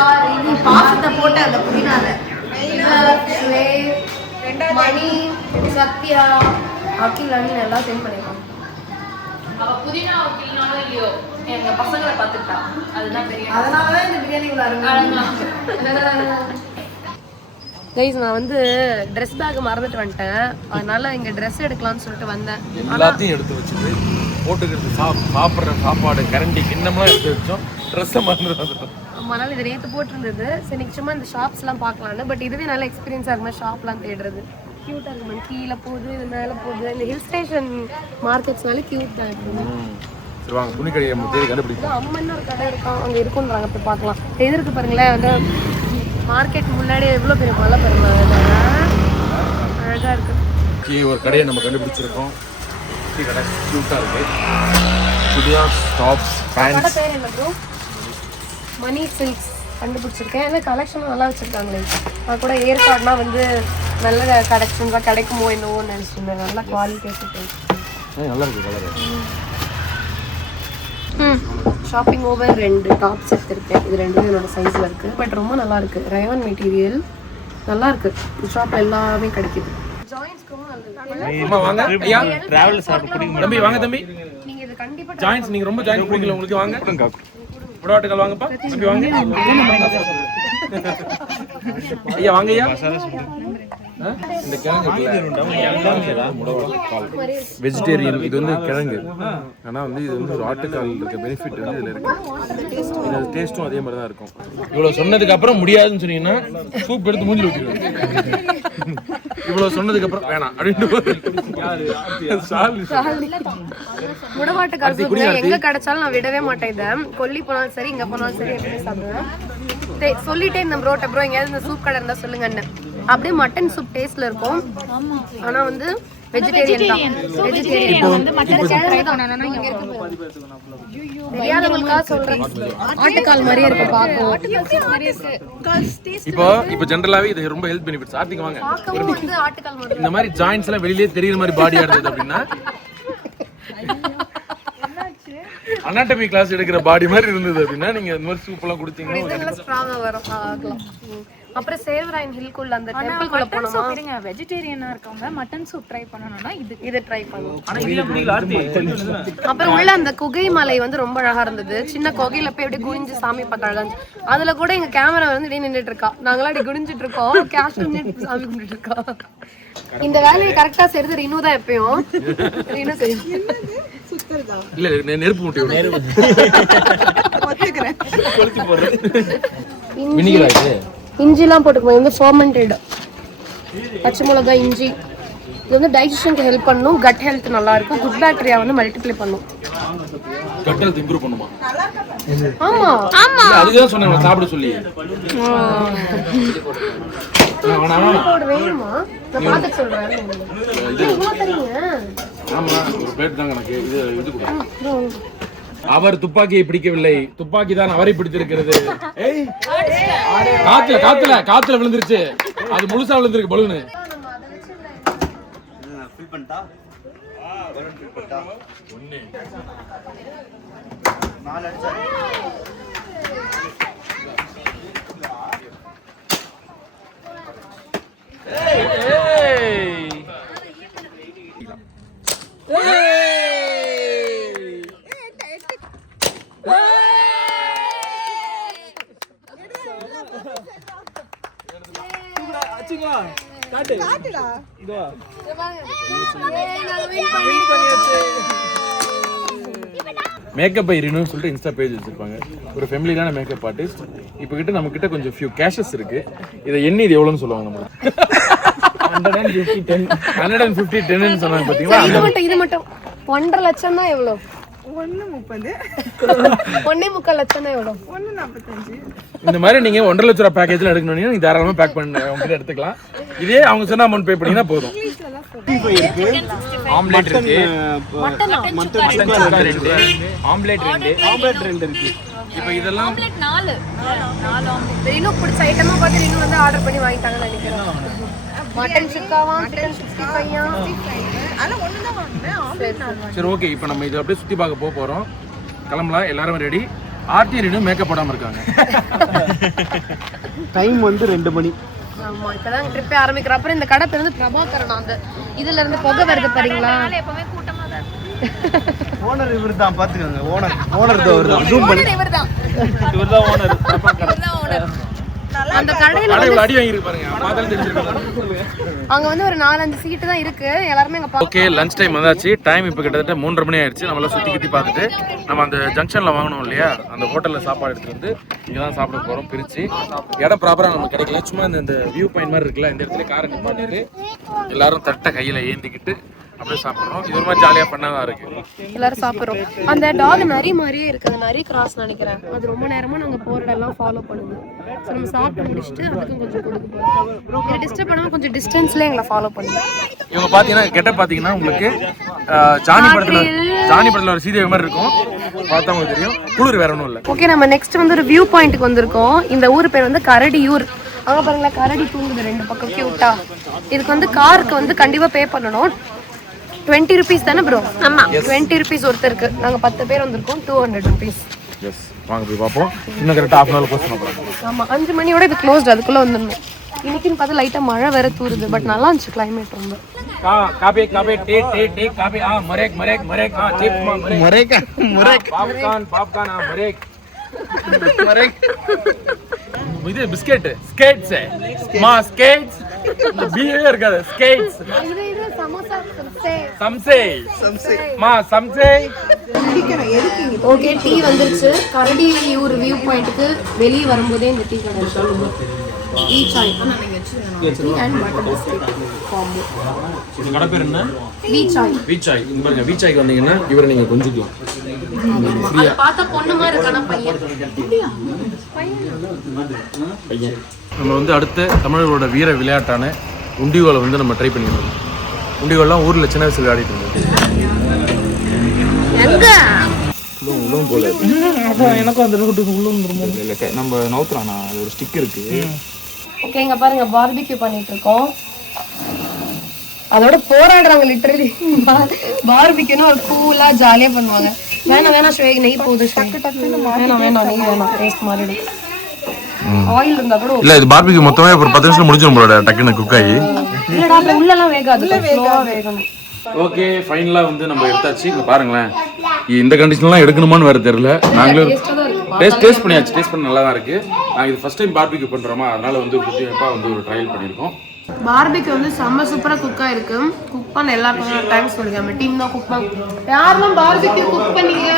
நீ பாசத்தை போட்ட அந்த புதினால மணி சத்யா அகில் அண்ணன் எல்லாம் சென்ட் பண்ணிருக்காங்க. அவ புதினா வைக்கலனாலும் இல்லையோ எங்க பசங்களை பார்த்துட்டா. அதுதான் பெரிய அதனாலதான் இந்த பிரியாணி உள்ள அருமை. கைஸ் நான் வந்து ட்ரெஸ் பேக் மறந்துட்டு வந்துட்டேன். அதனால இங்க ட்ரெஸ் எடுக்கலாம்னு சொல்லிட்டு வந்தேன். எல்லாத்தையும் எடுத்து வச்சுட்டு போட்டுக்கிறது சாப்பிட்ற சாப்பாடு கரண்டி கிண்ணம்லாம் எடுத்து வச்சோம். ட்ரெஸ்ஸை மறந்து வந்துட்டோம். அதனால இது நேற்று போட்டிருந்தது. சரி இன்னைக்கு சும்மா இந்த ஷாப்ஸ்லாம் பார்க்கலான்னு. பட் இதுவே நல்ல எக்ஸ்பீரியன்ஸாக இருக்குமா ஷாப்லாம் தேடுறது. க்யூட்டாக இருக்குமா? கீழே போகுது, இது மேலே போகுது. இந்த ஹில் ஸ்டேஷன் மார்க்கெட்ஸ்னாலே க்யூட் தான் இருக்குது. சரி வாங்க துணி கடையை தேடி கண்டுபிடிக்கும். அம்மன்னு ஒரு கடை இருக்கும், அங்கே இருக்குன்றாங்க. போய் பார்க்கலாம். இது இருக்கு பாருங்களேன், வந்து மார்க்கெட் முன்னாடி எவ்வளோ பெரிய மழை பெருமை அழகாக இருக்கு. ஒரு கடையை நம்ம கண்டுபிடிச்சிருக்கோம். கடை க்யூட்டாக இருக்கு. புதியா டாப்ஸ் கடை பேண்ட்ஸ். பேர் என்ன ப்ரோ? மணி சில்க்ஸ் கண்டுபிடிச்சிருக்கேன். ஏன்னா கலெக்ஷனும் நல்லா வச்சுருக்காங்களே. நான் கூட ஏற்காடுனா வந்து நல்ல கலெக்ஷன் தான் கிடைக்குமோ என்னவோ நினச்சிருந்தேன். நல்லா குவாலிட்டி வச்சுருக்கேன். நல்லா இருக்கு கலர். ஷாப்பிங் ஓவர் 2 டாப்ஸ் எடுத்திருக்கேன். இது ரெண்டுமே என்னோட சைஸில் இருக்குது. பட் ரொம்ப நல்லா இருக்குது. ரயான் மெட்டீரியல் நல்லா இருக்குது. ஷாப்பில் எல்லாமே கிடைக்குது. ஜாயின்ஸ்க்கும் அம்மா வாங்க ஐயா. டிராவல் சாப்பிட்டு பிடிக்கும். தம்பி வாங்க தம்பி. நீங்கள் இது கண்டிப்பாக ஜாயின்ஸ் நீங்க ரொம்ப ஜாயின்ஸ் பிடிக்கல உங்களுக்கு. வாங்க புடவாட்டுகள் வாங்கப்பா. தம்பி வாங்க ஐயா. வாங்க ஐயா. இந்த கிழங்கு வெஜிடேரியன். இது வந்து கிழங்கு. ஆனா வந்து இது வந்து ஒரு ஆட்டுக்கால் இருக்க பெனிஃபிட் வந்து இதுல இருக்கு. இது டேஸ்ட்டும் அதே மாதிரி தான் இருக்கும். இவ்வளவு சொன்னதுக்கு அப்புறம் முடியாதுன்னு சொன்னீங்கன்னா சூப் எடுத்து மூஞ்சில ஊத்திடுவேன். இவ்வளவு சொன்னதுக்கு அப்புறம் வேணாம் அப்படின்ட்டு முடவாட்டுக்கால் சூப் எங்க கிடைச்சாலும் நான் விடவே மாட்டேன். இதை கொல்லி போனாலும் சரி, இங்க போனாலும் சரி எப்படியும் சாப்பிடுவேன். சொல்லிட்டே இந்த ப்ரோட்ட ப்ரோ எங்கேயாவது இந்த சூப் கடை இருந்தா சொல்லுங்கன்னு. அப்படியே மட்டன் சூப் டேஸ்ட்ல இருக்கும். ஆனா வந்து வெஜிடேரியன் தான். வெஜிடேரியன் வந்து மட்டன் ட்ரை பண்ணனும்னா இங்க இருக்கு. தெரியாதவங்களுக்காக சொல்றேன். ஆட்டுக்கால் மாதிரியே இருக்கு பாக்க. ஆட்டுக்கால் சூப் மாதிரியே இருக்கு. இப்போ ஜெனரலாவே இது ரொம்ப ஹெல்த் பெனிஃபிட்ஸ். ஆர்த்திக்கு வாங்க. பாக்கவும் வந்து ஆட்டுக்கால் மாதிரி. இந்த மாதிரி ஜாயின்ஸ் எல்லாம் வெளியிலே தெரியுற மாதிரி பாடியா இருந்தது அப்படின்னா அனாட்டமி கிளாஸ் எடுக்கிற பாடி மாதிரி இருந்தது அப்படின்னா நீங்க இந்த மாதிரி சூப் எல்லாம் குடிச்சீங்கன்னா ஸ்ட்ராங்கா வரும். ஆகலாம். அப்புறம் சேவராயன் ஹில்குள்ள அந்த டெம்பிள்குள்ள போனோமா? இருங்க வெஜிடேரியனா இருக்கவங்க மட்டன் சூப் ட்ரை பண்ணனும்னா இது ட்ரை பண்ணுவோம். ஆனா இதுல பிடிக்கல ஆர்த்தி. அப்புறம் உள்ள அந்த குகை மலை வந்து ரொம்ப அழகா இருந்தது. சின்ன குகையில போய் அப்படியே குனிஞ்சு சாமி பார்க்க அழகா இருந்துச்சு. அதுல கூட எங்க கேமரா வந்து இப்படியே நின்றுட்டு இருக்கா. நாங்களாம் அப்படி குனிஞ்சிட்டு இருக்கோம். கேஷுவல் நின்று சாமி கும்பிட்டு இருக்கா. இந்த வேலையை கரெக்டா செய்யறது ரினு தான். எப்பயும் ரினு செய்யும். இல்ல நெருப்பு மூட்டி கொளுத்தி போடுறது. இஞ்சிலாம் போட்டுக்கணும். இது ஃபர்மெண்டட் பச்சை மிளகாய், இஞ்சி. இது வந்து டைஜஷனுக்கு ஹெல்ப் பண்ணும். கட் ஹெல்த் நல்லா இருக்கும். குட் பாக்டீரியா வந்து மல்டிப்ளை பண்ணும். கட் ஹெல்த் இம்ப்ரூவ் பண்ணுமா? ஆமா ஆமா. அதுதான் சொன்னேன் சாப்பிட சொல்லி. வேணுமா? நான் பார்த்து சொல்றேன். இவ்வளவு தரீங்க? ஆமா ஒரு பிளேட் தாங்க எனக்கு. இது கொடு. அவர் துப்பாக்கியை பிடிக்கவில்லை. துப்பாக்கி தான் அவரை பிடித்திருக்கிறது. காத்துல விழுந்துருச்சு. அது முழுசா விழுந்திருக்கு பலூனு. மேக்கப் பை ரினு சொல்லிட்டு இன்ஸ்டா பேஜ் வச்சிருப்பாங்க. ஒரு ஃபெமிலியான மேக்கப் ஆர்டிஸ்ட். இப்போ கிட்ட நம்ம கிட்ட கொஞ்சம் ஃபியூ கேஷஸ் இருக்கு. இதை எண்ணி இது எவ்வளோன்னு சொல்லுவாங்க நம்ம 150 10 சொன்னாங்க பாத்தீங்களா? இது மட்டும் 1.5 லட்சம் தான் எவ்வளோ? 1.30 1.25 லட்சம் தான் எவ்வளோ? 1.45. இந்த மாதிரி நீங்க 1.5 லட்சம் ரூபாய் பேக்கேஜ்ல எடுக்கணும்னா நீங்க தாராளமா பேக் பண்ண உங்ககிட்ட எடுத்துக்கலாம். இதே அவங்க சொன்ன அமௌண்ட் பே பண்ணீங்கன்னா போதும். ஆம்லெட் இருக்கு, மட்டன் ரெண்டு, ஆம்லெட் ரெண்டு இருக்கு. இப்போ இதெல்லாம் ஆம்லெட் 4 ஆம்லெட். இன்னும் பிடிச்ச ஐட்டமா பார்த்து இன்னும் வந்து ஆர்டர் பண்ணி வாங்கிட்டாங்கன்னு நினைக்கிறேன். மட்டன் சுக்காவா, சிக்கன் 65 ஆனா ஒண்ணு தான் வாங்குனேன். ஆம்லெட் நான் சரி ஓகே. இப்போ நம்ம இதை அப்படியே சுத்தி பார்க்க போறோம். கிளம்பலாம். எல்லாரும் ரெடி. ஆர்த்தி ரெடி மேக்கப் போடாம இருக்காங்க. டைம் வந்து 2 மணி. ஆமா, இப்பதான் ட்ரிப்பே ஆரம்பிக்கிறோம். அப்புறம் இந்த கடை பேர் வந்து பிரபாகரன். அந்த இதுல இருந்து புகை வருது பாருங்களா? எப்பவுமே கூட்டமா தான் இருக்கு. ஓனர் இவர்தான், பாத்துக்கோங்க. ஓனர் தான் இவர்தான். ஜூம் பண்ணி இவர்தான் ஓனர். இவர்தான் ஓனர். அந்த கடையில அடி வாங்கி இருக்கு பாருங்க. பார்த்தாலும் தெரிஞ்சிருக்கும். அங்க வந்து ஒரு 4-5 சீட்டு தான் இருக்கு. எல்லாருமே அங்க ஓகே, லஞ்ச் டைம் வந்தாச்சு. டைம் இப்போ கிட்டத்தட்ட 3:30 மணி ஆயிடுச்சு. நம்மள சுற்றி பார்த்துட்டு நம்ம அந்த ஜங்ஷனில் வாங்கணும் இல்லையா, அந்த ஹோட்டலில் சாப்பாடு எடுத்துட்டு வந்து இங்கே தான் சாப்பிட போகிறோம். பிரித்து இடம் ப்ராப்பராக நமக்கு கிடைக்கல. சும்மா இந்த வியூ பாயிண்ட் மாதிரி இருக்குல்ல, இந்த இடத்துல காரை நிப்பாட்டிட்டு எல்லாரும் தட்டை கையில் ஏந்திக்கிட்டு அப்படியே சாப்பிட்றோம். இது ஒரு மாதிரி ஜாலியாக பண்ணாதான் இருக்கு. எல்லாரும் சாப்பிட்றோம். அந்த டாக் நரி மாதிரியே இருக்கு. அது நரி கிராஸ் நினைக்கிறேன். அது ரொம்ப நேரமா நாங்க போற இடம்லாம் ஃபாலோ பண்ணுது. ஸோ நம்ம சாப்பிட்டு முடிச்சுட்டு அதுக்கும் கொஞ்சம் கொடுக்க போகிறோம். இதை டிஸ்டர்ப் பண்ணாம கொஞ்சம் டிஸ்டன்ஸ்ல எங்களை ஃபாலோ பண்ணுங்க. இவங்க பார்த்தீங்கன்னா கெட்ட பார்த்தீங்கன்னா உங்களுக்கு ஜானி படத்தில் ஒரு சீரியல் மாதிரி இருக்கும். பார்த்தா உங்களுக்கு தெரியும். குளிர் வேற ஒன்றும் இல்லை. ஓகே, நம்ம நெக்ஸ்ட் வந்து ஒரு வியூ பாயிண்ட்டுக்கு வந்திருக்கோம். இந்த ஊர் பேர் வந்து கரடியூர். அங்க பாருங்களேன், கரடி தூங்குது 2 பக்கம் கியூட்டா. இதுக்கு வந்து காருக்கு வந்து கண்டிப்பா பே பண்ணணும். 20 rupees தானே ப்ரோ? ஆமா, 20 rupees ஒருத்தருக்கு. நாங்க 10 பேர் வந்திருக்கோம். 200 rupees. எஸ், வாங்க போய் பார்ப்போம். இன்னும் கரெக்டாக ½ hour க்ளோஸ் பண்ண போகிறோம். ஆமா, 5 மணியோட இது க்ளோஸ்ட். அதுக்குள்ள வந்துடணும். இன்னைக்குன்னு பார்த்தா லைட்டா மழை வேற தூருது. பட் நல்லா இருந்துச்சு கிளைமேட் ரொம்ப. காபி டே coffee Marek chips Marek popcorn இது பிஸ்கெட் ஸ்கேட்ஸ் ஸ்கேட்ஸ் பிஏ இருக்காது ஸ்கேட்ஸ் இது சமோசா சம்சே ஓகே, டீ வந்துருச்சு. கரடியூர் வியூ பாயிண்ட்டுக்கு வெளியே வரும்போதே இந்த டீ கடை இருக்கு. Tea Sai and butter biscuit combo. இந்த கடை பேர் என்ன? வீச்சாய். இங்க பாருங்க, வீச்சாய்க்கு வந்தீங்கன்னா இவரை நீங்க கொஞ்சிக்கலாம். அது பார்த்தா பொண்ணு மாதிரி இருக்கானா பையன். நம்ம வந்து அடுத்த தமிழர்களோட வீர விளையாட்டான உண்டிகோலை வந்து நம்ம ட்ரை பண்ணிடுவோம். உண்டிகோல்லாம் ஊர்ல சின்ன வயசுல விளையாடிட்டு இருந்தோம். உள்ள போல எனக்கும் அந்த அளவுக்கு நம்ம நவுத்துறானா, அது ஒரு ஸ்டிக் இருக்கு. ஓகே, இங்க பாருங்க பார்பிக்யூ பண்ணிட்டு இருக்கோம். அதோட போராடுறாங்க லிட்டரலி. பார்பிக்யூனா ஒரு கூலா ஜாலியா பண்ணுவாங்க. வேணாம் ஸ்வே, நெய் போகுது. வேணாம் நெய் வேணாம், டேஸ்ட் மாறிடும். ஆயில் இருந்தா கூட இல்ல. இது பார்பிக்யூ மொத்தமே ஒரு 10 நிமிஷம் முடிஞ்சிடும் போல டக்குன்னு குக் ஆகி. இல்லடா, அப்ப உள்ளலாம் வேகாது, ஸ்லோவா வேகணும். ஓகே, ஃபைனலா வந்து நம்ம எடுத்தாச்சு. இங்க பாருங்களேன், இந்த கண்டிஷன்லாம் எடுக்கணுமான்னு வேற தெரியல. நாங்களே டேஸ்ட் பண்ணியாச்சு. டேஸ்ட் பண்ண நல்லா தான் இருக்கு. நாங்கள் இது ஃபர்ஸ்ட் டைம் பார்பிக்யூ பண்றோமா, அதனால வந்து குட்டியப்பா வந்து ஒரு ட்ரையல் பண்ணியிருக்கோம். பார்பிக்யூ வந்து செம்ம சூப்பரா குக் ஆயிருக்கு. குக் பண்ண எல்லாருக்கும் டைம் சொல்லுங்க. நம்ம டீம் தான் குக் பண்ணோம். யாரெல்லாம் பார்பிக்யூ குக் பண்ணீங்க?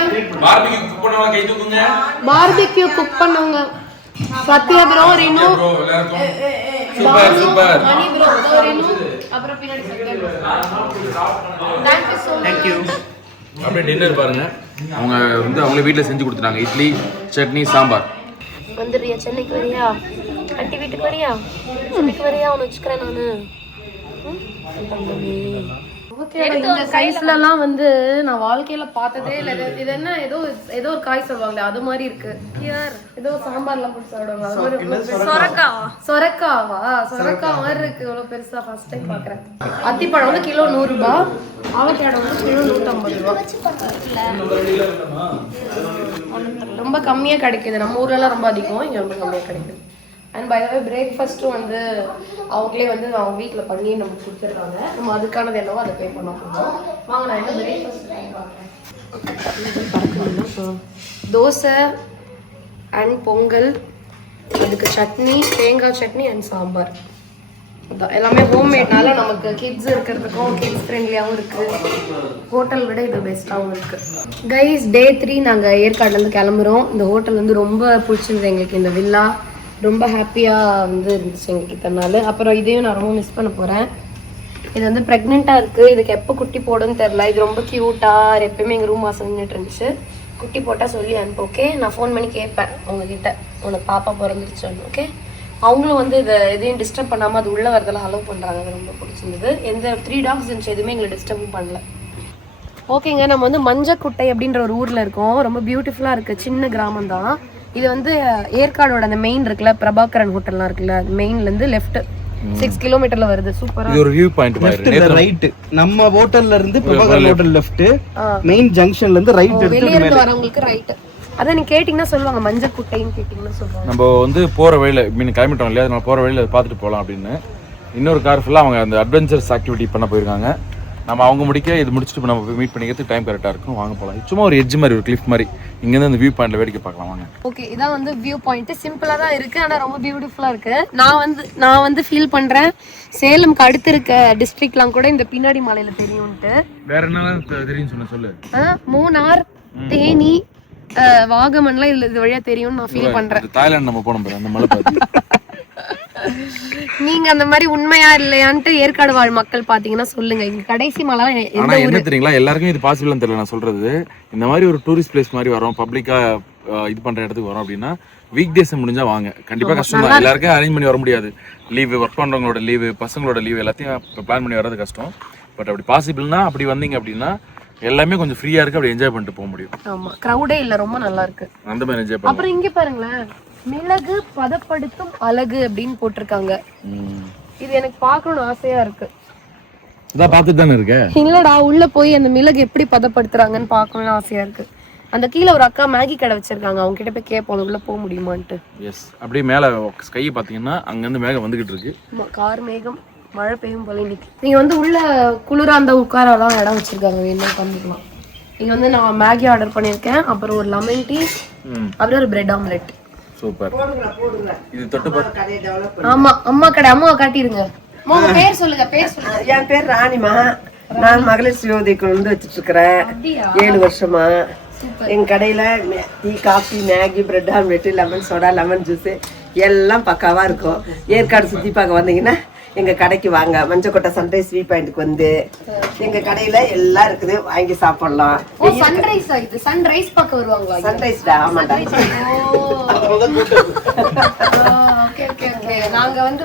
பார்பிக்யூ குக் பண்ணவங்க கை தூக்குங்க. பார்பிக்யூ குக் பண்ணவங்க Sathya bro, Reno, super money bro, Reno, அப்புறம் பின்னாடி சத்யா ப்ரோ. Thank you. அப்படியே டின்னர் பாருங்க. அவங்க வந்து அவங்களே வீட்டில் செஞ்சு கொடுத்துட்டாங்க. இட்லி, சட்னி, சாம்பார். வந்துடுறியா? சென்னைக்கு வரியா? ஆண்டி வீட்டுக்கு வரியா? சென்னைக்கு வரியா? அவனை வச்சுக்கிறேன் நானு. இந்த சைஸ்லலாம் வந்து நான் வாழ்க்கையில பார்த்ததே இல்லை. இது என்ன, ஏதோ ஒரு காய் சொல்லுவாங்களே அது மாதிரி இருக்கு. ஏதோ சாம்பார்லாம் போட்டு சாப்பிடுவாங்க. அது மாதிரி சொரக்காவா? சொரக்கா மாதிரி இருக்கு. இவ்வளோ பெருசா ஃபர்ஸ்ட் டைம் பார்க்குறேன். அத்திப்பழம் வந்து கிலோ 100 ரூபாய். அவக்காடோ வந்து கிலோ 150 ரூபாய். ரொம்ப கம்மியாக கிடைக்குது. நம்ம ஊர்லலாம் ரொம்ப அதிகம், இங்கே ரொம்ப கம்மியாக கிடைக்குது. அண்ட் பை த வே பிரேக்ஃபாஸ்ட்டும் வந்து அவங்களே வந்து அவங்க வீட்டில் பண்ணி நம்ம கொடுத்துட்றாங்க. நம்ம அதுக்கானது என்னவோ அதை பே பண்ண போகிறோம். வாங்க நான் என்ன பிரேக்ஃபாஸ்ட் பார்க்குறேன். தோசை அண்ட் பொங்கல், அதுக்கு சட்னி, தேங்காய் சட்னி அண்ட் சாம்பார். அதான் எல்லாமே ஹோம்மேட்னால நமக்கு கிட்ஸ் இருக்கிறதுக்கும் கிட்ஸ் ஃப்ரெண்ட்லியாகவும் இருக்குது. ஹோட்டல் விட இது பெஸ்ட்டாகவும் இருக்குது. கைஸ், டே 3 நாங்கள் ஏற்காடுலேருந்து கிளம்புறோம். இந்த ஹோட்டல் வந்து ரொம்ப பிடிச்சிருந்தது எங்களுக்கு. இந்த வில்லா ரொம்ப ஹாப்பியாக வந்து இருந்துச்சு எங்களுக்கு இத்தனால. அப்புறம் இதையும் நான் ரொம்ப மிஸ் பண்ண போகிறேன். இது வந்து ப்ரெக்னெண்ட்டாக இருக்குது. இதுக்கு எப்போ குட்டி போடுன்னு தெரில. இது ரொம்ப க்யூட்டாக எப்பயுமே எங்கள் ரூம் வாசல் நின்றுட்டு இருந்துச்சு. குட்டி போட்டால் சொல்லி அனுப்பு. ஓகே, நான் ஃபோன் பண்ணி கேட்பேன் உங்ககிட்ட, உனக்கு பாப்பா பிறந்துருச்சுன்னு. ஓகே, அவங்களும் வந்து எதையும் டிஸ்டர்ப் பண்ணாமல் அது உள்ளே வரதெல்லாம் அலோவ் பண்ணுறாங்க. அது ரொம்ப பிடிச்சிருந்தது. எந்த 3 டாக்ஸ் இருந்துச்சு, எதுவுமே எங்களை டிஸ்டர்பும் பண்ணல. ஓகேங்க, நம்ம வந்து மஞ்சக்குட்டை அப்படின்ற ஒரு ஊரில் இருக்கோம். ரொம்ப பியூட்டிஃபுல்லாக இருக்குது. சின்ன கிராமம் தான் இது. வந்து ஏற்காடோட அந்த மெயின் இருக்குல்ல, பிரபாகரன் ஹோட்டல்லாம் இருக்குல்ல, மெயின்லேருந்து லெஃப்ட் 6 கிலோமீட்டர்ல வருது. சூப்பரா. இது ஒரு வியூ பாயிண்ட் மாதிரி. ரைட் நம்ம ஹோட்டல்ல இருந்து பிரபாகரன் ஹோட்டல் லெஃப்ட், மெயின் ஜங்ஷன்ல இருந்து ரைட் எடுத்து வெளிய இருந்து வரவங்களுக்கு ரைட். அத நீ கேட்டிங்கனா சொல்வாங்க, மஞ்சக்குட்டைன்னு கேட்டிங்கனா சொல்வாங்க. நம்ம வந்து போற வழியில கிளம்பிட்டோம் இல்லையா, அதனால போற வழியில பார்த்துட்டு போலாம் அப்படின்னு இன்னொரு கார் ஃபுல்லா அவங்க அந்த அட்வென்ச்சர்ஸ் ஆக்டிவிட்டி பண்ண போயிருக்காங்க. நம்ம அவங்க முடிக்க இது முடிச்சுட்டு நம்ம போய் மீட் பண்ணிக்கிறதுக்கு டைம் கரெக்டாக இருக்கும். வாங்க போகலாம். சும்மா ஒரு எட்ஜ் மாதிரி, ஒரு கிளிஃப் மாதிரி, இங்கேருந்து அந்த வியூ பாயிண்ட்ல வேடிக்கை பார்க்கலாம். வாங்க. ஓகே, இதான் வந்து வியூ பாயிண்ட். சிம்பிளாக தான் இருக்குது, ஆனால் ரொம்ப பியூட்டிஃபுல்லாக இருக்குது. நான் வந்து ஃபீல் பண்ணுறேன் சேலம்க்கு அடுத்து இருக்க டிஸ்ட்ரிக்ட்லாம் கூட இந்த பின்னாடி மலையில் தெரியும்ட்டு. வேற என்ன தெரியும் சொன்ன சொல்லு. மூணார், தேனி, வாகமன்லாம் இது வழியாக தெரியும்னு நான் ஃபீல் பண்ணுறேன். தாய்லாந்து நம்ம போனோம் பாரு, அந்த மலை பார்த்து. நீங்க அந்த மாதிரி உண்மையா இல்லையான்ட்டு ஏற்காடு வாழ் மக்கள் பாத்தீங்கன்னா சொல்லுங்க. இங்க கடைசி மலை ஆனா என்ன தெரியுங்களா, எல்லாருக்கும் இது பாசிபிள்னு தெரியல. நான் சொல்றது, இந்த மாதிரி ஒரு டூரிஸ்ட் பிளேஸ் மாதிரி வரோம், பப்ளிக்கா இது பண்ற இடத்துக்கு வரோம் அப்படின்னா வீக் டேஸ் முடிஞ்சா வாங்க. கண்டிப்பா கஷ்டம் தான், எல்லாருக்கும் அரேஞ்ச் பண்ணி வர முடியாது. லீவு, ஒர்க் பண்றவங்களோட லீவு, பசங்களோட லீவு எல்லாத்தையும் பிளான் பண்ணி வர்றது கஷ்டம். பட் அப்படி பாசிபிள்னா அப்படி வந்தீங்க அப்படின்னா எல்லாமே கொஞ்சம் ஃப்ரீயா இருக்கு, அப்படி என்ஜாய் பண்ணிட்டு போக முடியும். ஆமா, கிரவுடே இல்ல, ரொம்ப நல்லா இருக்கு. அந்த மாதிரி என்ஜாய் பண்ணலாம். அப்புறம் இங்க பாருங்களேன், மிளகு பதப்படுத்தும் அழகு அப்படின்னு போட்டிருக்காங்க. இது எனக்கு பார்க்கணும்னு ஆசையா இருக்கு. இதான் பார்த்துட்டு தானே இருக்க. இல்லடா, உள்ள போய் அந்த மிளகு எப்படி பதப்படுத்துறாங்கன்னு பார்க்கணும்னு ஆசையா இருக்கு. அந்த கீழே ஒரு அக்கா மேகி கடை வச்சிருக்காங்க, அவங்க கிட்ட போய் கேட்போம் உள்ள போக முடியுமான்ட்டு. எஸ், அப்படியே மேல ஸ்கை பாத்தீங்கன்னா அங்கிருந்து மேகம் வந்துகிட்டு இருக்கு. கார் மேகம், மழை பெய்யும் போல இன்னைக்கு. நீங்க வந்து உள்ள குளிரா அந்த உட்காரலாம் இடம் வச்சிருக்காங்க, வேணும் பண்ணிக்கலாம். இங்க வந்து நான் மேகி ஆர்டர் பண்ணிருக்கேன், அப்புறம் ஒரு லெமன் டீ, அப்புறம் ஒரு பிரெட் ஆம்லெட். சூப்பர். இது தொட்டு பாரு. ஆமா, அம்மா கடை. அம்மாவை காட்டிருங்க. உங்க பேர் சொல்லுங்க. பேர் சொல்லுங்க. என் பேர் ராணிமா. நான் மகளிர் சுயோதயக்குழு வந்து வச்சுட்டு இருக்கிறேன் 7 வருஷமா. எங்க கடையில tea, coffee, Maggi, bread omelette, lemon soda, lemon juice எல்லாம் பக்காவா இருக்கும். ஏற்காடு சுத்தி பார்க்க வந்தீங்கன்னா எங்க கடைக்கு வாங்க. மஞ்சக்கொட்டை சன்ரைஸ் வியூ பாயிண்ட்க்கு வந்து எங்க கடையில எல்லாம் இருக்குது, வாங்கி சாப்பிடலாம். சன்ரைஸ் ஆயிடுது. சன்ரைஸ் பார்க்க வருவாங்களா? சன்ரைஸ்டா? ஆமாடா. Okay okay okay. நாங்க வந்து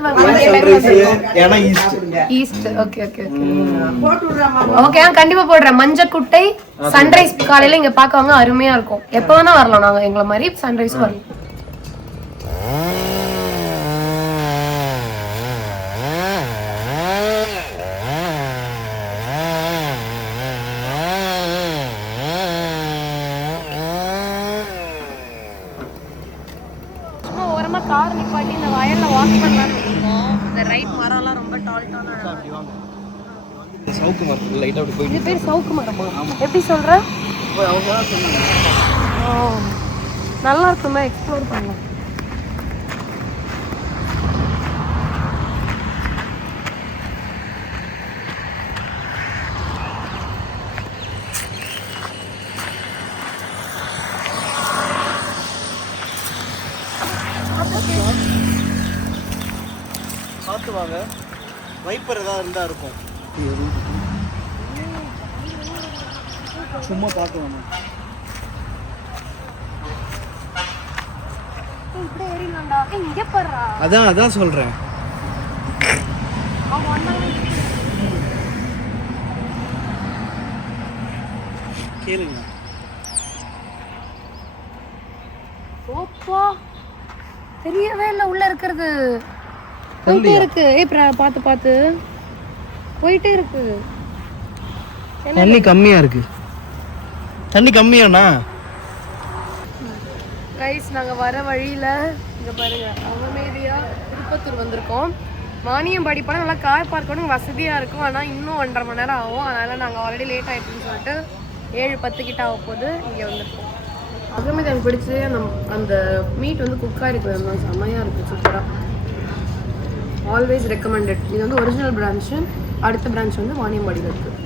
ஈஸ்ட். ஓகே ஓகே போட்டு விடுறாமா? ஓகே, கண்டிப்பா போடுறேன். மஞ்சக்குட்டை சன்ரைஸ் காலையில இங்க பார்க்கவங்க அருமையா இருக்கும். எப்ப வேணா வரலாம். நாங்க எங்களை மாதிரி சன்ரைஸும் வரலாம். கார் நிப்பாட்டி இந்த வயல்ல வாக் பண்ணலாம்னு இருக்கோம். இந்த ரைட் மரம்லாம் ரொம்ப டால்டான சவுக்கு மரம் லைட்டா அப்படி போய். இது பேர் சவுக்கு மரமா? எப்படி சொல்ற? நல்லா இருக்குமே, எக்ஸ்ப்ளோர் பண்ணலாம். பார்த்துவாங்க, வைப்பர் ஏதாவது இருந்தா இருக்கும். சும்மா பார்த்துவாங்க. அதான் சொல்றேன். கேளுங்க. ஓப்பா, தெரியவே இல்லை உள்ள இருக்கிறது. போயிட்டே இருக்கு. பாத்து பாத்து போயிட்டே இருக்கு. தண்ணி கம்மியா இருக்கு. தண்ணி கம்மியாண்ணா? கைஸ் நாங்கள் வர வழியில் இங்கே பாருங்கள் அமைதியாக திருப்பத்தூர் வந்திருக்கோம். வாணியம்பாடி போனால் நல்லா கார் பார்க் பண்ண வசதியாக இருக்கும். ஆனால் இன்னும் 1.5 மணி நேரம் ஆகும். அதனால் நாங்கள் ஆல்ரெடி லேட் ஆகிட்டுன்னு சொல்லிட்டு 7:10 கிட்ட ஆக போகுது இங்கே வந்திருக்கோம். அப்புறமே எனக்கு பிடிச்சி அந்த மீட் வந்து குக்காக இருக்குது, செம்மையாக இருக்குது, சூப்பராக. Always recommended. இது வந்து ஒரிஜினல் பிரான்ச்சு. அடுத்த பிரான்ச் வந்து வாணியம்பாடியில் இருக்குது.